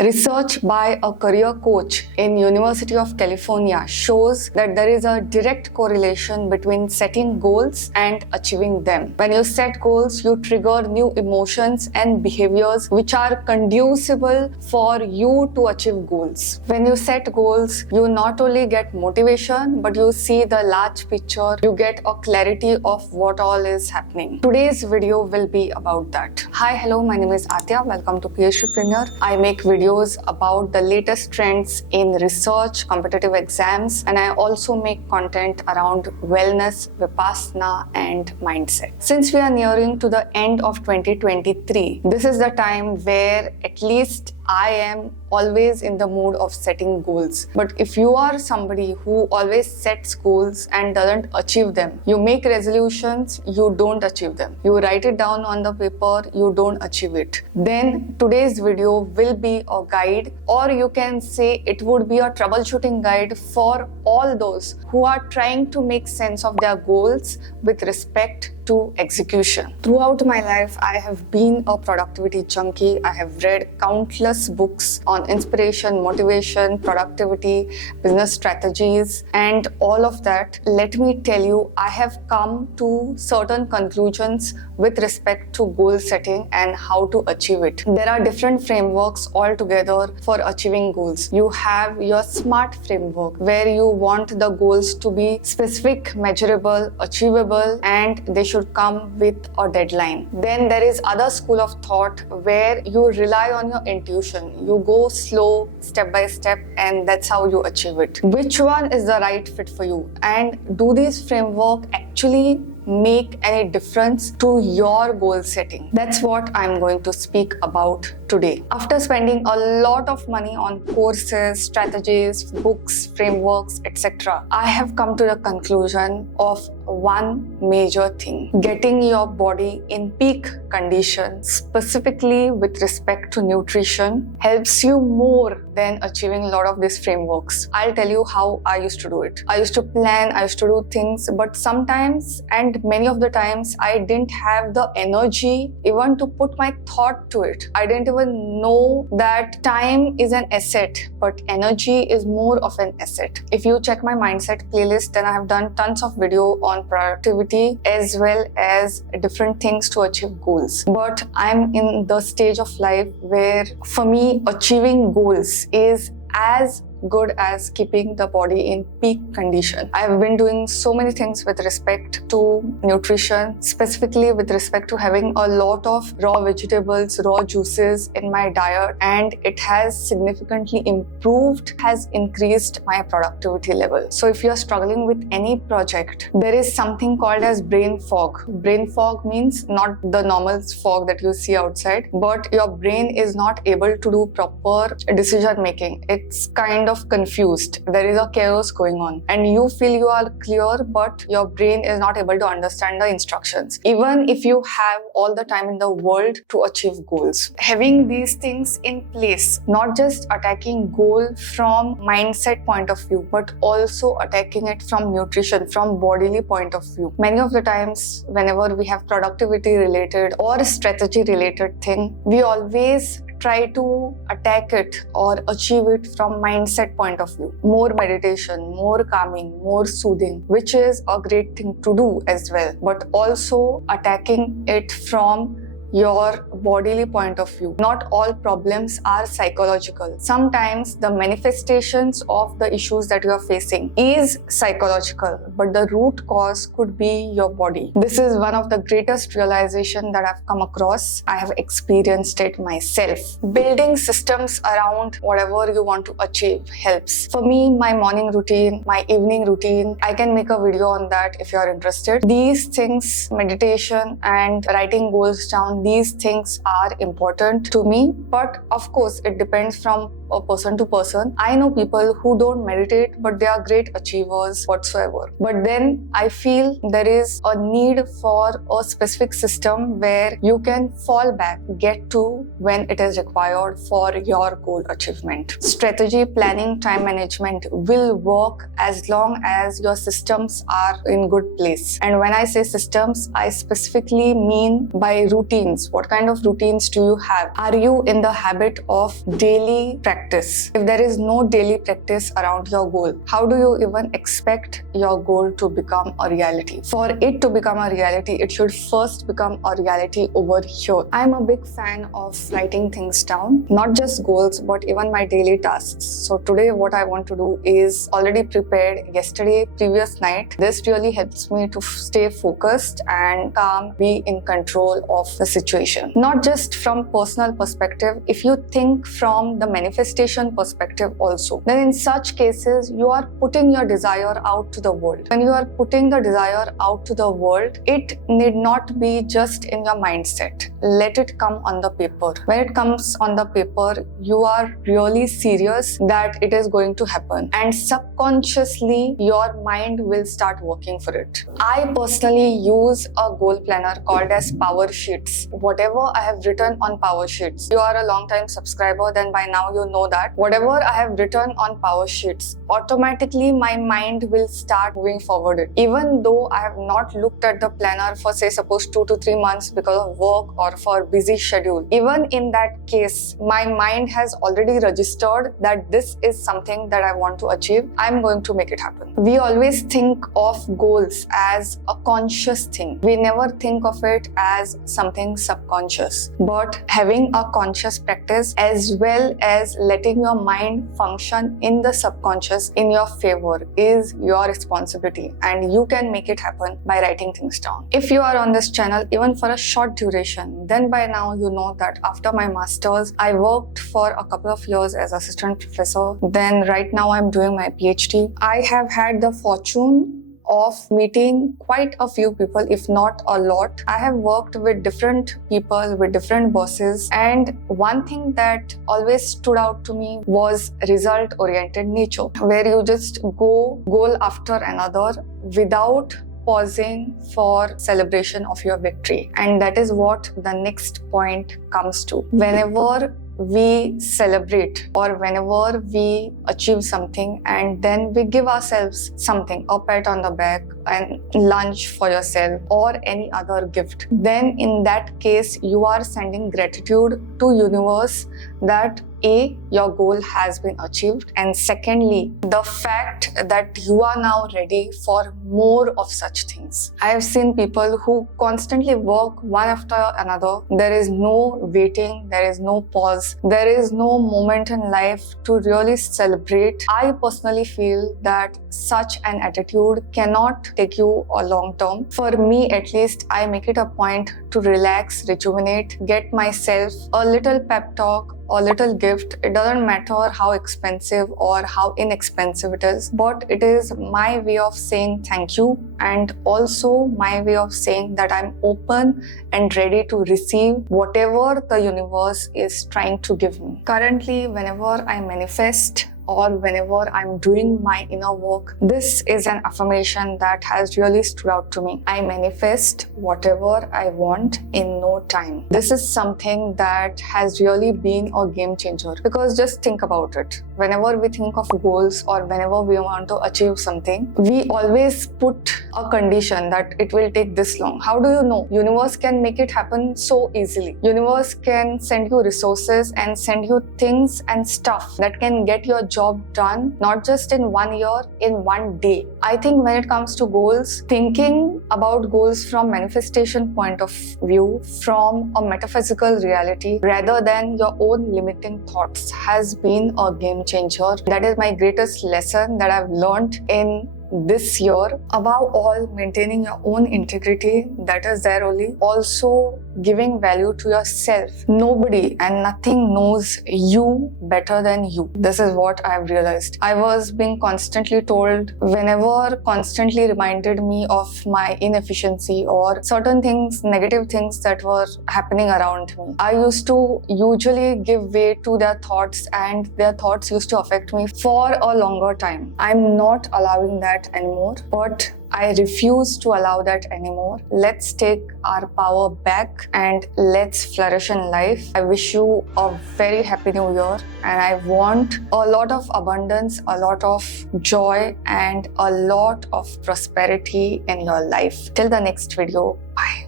Research by a career coach in University of California shows that there is a direct correlation between setting goals and achieving them. When you set goals, you trigger new emotions and behaviors which are conducive for you to achieve goals. When you set goals, you not only get motivation, but you see the large picture, you get a clarity of what all is happening. Today's video will be about that. Hi, hello, my name is Aatiya. Welcome to PhDpreneur. I make videos about the latest trends in research, competitive exams, and I also make content around wellness, vipassana, and mindset. Since we are nearing to the end of 2023, this is the time where at least I am always in the mood of setting goals. But if you are somebody who always sets goals and doesn't achieve them, you make resolutions, you don't achieve them, you write it down on the paper, you don't achieve it, then today's video will be a guide, or you can say it would be a troubleshooting guide for all those who are trying to make sense of their goals with respect to execution. Throughout my life, I have been a productivity junkie. I have read countless books on inspiration, motivation, productivity, business strategies, and all of that. Let me tell you, I have come to certain conclusions with respect to goal setting and how to achieve it. There are different frameworks altogether for achieving goals. You have your SMART framework, where you want the goals to be specific, measurable, achievable, and they should come with a deadline. Then there is other school of thought where you rely on your intuition. You go slow, step by step, and that's how you achieve it. Which one is the right fit for you? And do these framework actually make any difference to your goal setting? That's what I'm going to speak about today. After spending a lot of money on courses, strategies, books, frameworks, etc., I have come to the conclusion of one major thing: getting your body in peak condition, specifically with respect to nutrition, helps you more than achieving a lot of these frameworks. I'll tell you how I used to do it. I used to plan, I used to do things, but sometimes and many of the times I didn't have the energy even to put my thought to it. I didn't even know that time is an asset, but energy is more of an asset. If you check my mindset playlist, then I have done tons of video on productivity as well as different things to achieve goals. But I'm in the stage of life where for me achieving goals is as good as keeping the body in peak condition. I have been doing so many things with respect to nutrition, specifically with respect to having a lot of raw vegetables, raw juices in my diet, and it has significantly improved, has increased my productivity level. So if you are struggling with any project, there is something called as brain fog. Brain fog means not the normal fog that you see outside, but your brain is not able to do proper decision making. It's kind of confused. There is a chaos going on and you feel you are clear, but your brain is not able to understand the instructions, even if you have all the time in the world to achieve goals. Having these things in place, not just attacking goal from mindset point of view, but also attacking it from nutrition, from bodily point of view. Many of the times whenever we have productivity related or strategy related thing, we always try to attack it or achieve it from mindset point of view. More meditation, more calming, more soothing, which is a great thing to do as well, but also attacking it from your bodily point of view. Not all problems are psychological. Sometimes the manifestations of the issues that you are facing is psychological, but the root cause could be your body. This is one of the greatest realization that I've come across. I have experienced it myself. Building systems around whatever you want to achieve helps. For me, my morning routine, my evening routine, I can make a video on that if you are interested. These things, meditation and writing goals down, these things are important to me, but of course it depends from a person to person. I know people who don't meditate, but they are great achievers whatsoever. But then I feel there is a need for a specific system where you can fall back, get to when it is required for your goal achievement. Strategy, planning, time management will work as long as your systems are in good place. And when I say systems, I specifically mean by routine. routines? What kind of routines do you have? Are you in the habit of daily practice? If there is no daily practice around your goal, how do you even expect your goal to become a reality? For it to become a reality, it should first become a reality over here. I'm a big fan of writing things down, not just goals, but even my daily tasks. So today what I want to do is already prepared yesterday, previous night. This really helps me to stay focused and calm, be in control of the situation. Not just from personal perspective, if you think from the manifestation perspective also, then in such cases, you are putting your desire out to the world. When you are putting the desire out to the world, it need not be just in your mindset. Let it come on the paper. When it comes on the paper, you are really serious that it is going to happen. And subconsciously, your mind will start working for it. I personally use a goal planner called as Power Sheets. Whatever I have written on Power Sheets, you are a long time subscriber, then by now you know that whatever I have written on Power Sheets, automatically my mind will start moving forward. Even though I have not looked at the planner for say suppose 2 to 3 months because of work or for busy schedule, even in that case, my mind has already registered that this is something that I want to achieve. I'm going to make it happen. We always think of goals as a conscious thing. We never think of it as something subconscious. But having a conscious practice as well as letting your mind function in the subconscious in your favor is your responsibility, and you can make it happen by writing things down. If you are on this channel even for a short duration, then by now you know that after my masters, I worked for a couple of years as assistant professor. Then right now I'm doing my PhD. I have had the fortune of meeting quite a few people, if not a lot. I have worked with different people, with different bosses, and one thing that always stood out to me was result-oriented nature, where you just go goal after another without pausing for celebration of your victory. And that is what the next point comes to. Whenever we celebrate or whenever we achieve something and then we give ourselves something, a pat on the back and lunch for yourself or any other gift, then in that case you are sending gratitude to universe that A, your goal has been achieved, and secondly, the fact that you are now ready for more of such things. I have seen people who constantly work one after another. There is no waiting, there is no pause, there is no moment in life to really celebrate. I personally feel that such an attitude cannot take you a long term. For me at least, I make it a point to relax, rejuvenate, get myself a little pep talk, a little gift. It doesn't matter how expensive or how inexpensive it is, but it is my way of saying thank you, and also my way of saying that I'm open and ready to receive whatever the universe is trying to give me. Currently, whenever I manifest or whenever I'm doing my inner work, this is an affirmation that has really stood out to me. I manifest whatever I want in no time. This is something that has really been a game changer, because just think about it. Whenever we think of goals or whenever we want to achieve something, we always put a condition that it will take this long. How do you know? Universe can make it happen so easily. Universe can send you resources and send you things and stuff that can get your job done, not just in 1 year, in 1 day. I think when it comes to goals, thinking about goals from manifestation point of view, from a metaphysical reality, rather than your own limiting thoughts, has been a game changer. That is my greatest lesson that I've learned in this year. Above all, maintaining your own integrity, that is there only. Also giving value to yourself. Nobody and nothing knows you better than you. This is what I've realized. I was being constantly told, whenever constantly reminded me of my inefficiency or certain things, negative things that were happening around me, I used to usually give way to their thoughts, and their thoughts used to affect me for a longer time. I'm not allowing that anymore, but I refuse to allow that anymore. Let's take our power back and let's flourish in life. I wish you a very happy new year, and I want a lot of abundance, a lot of joy, and a lot of prosperity in your life. Till the next video, bye.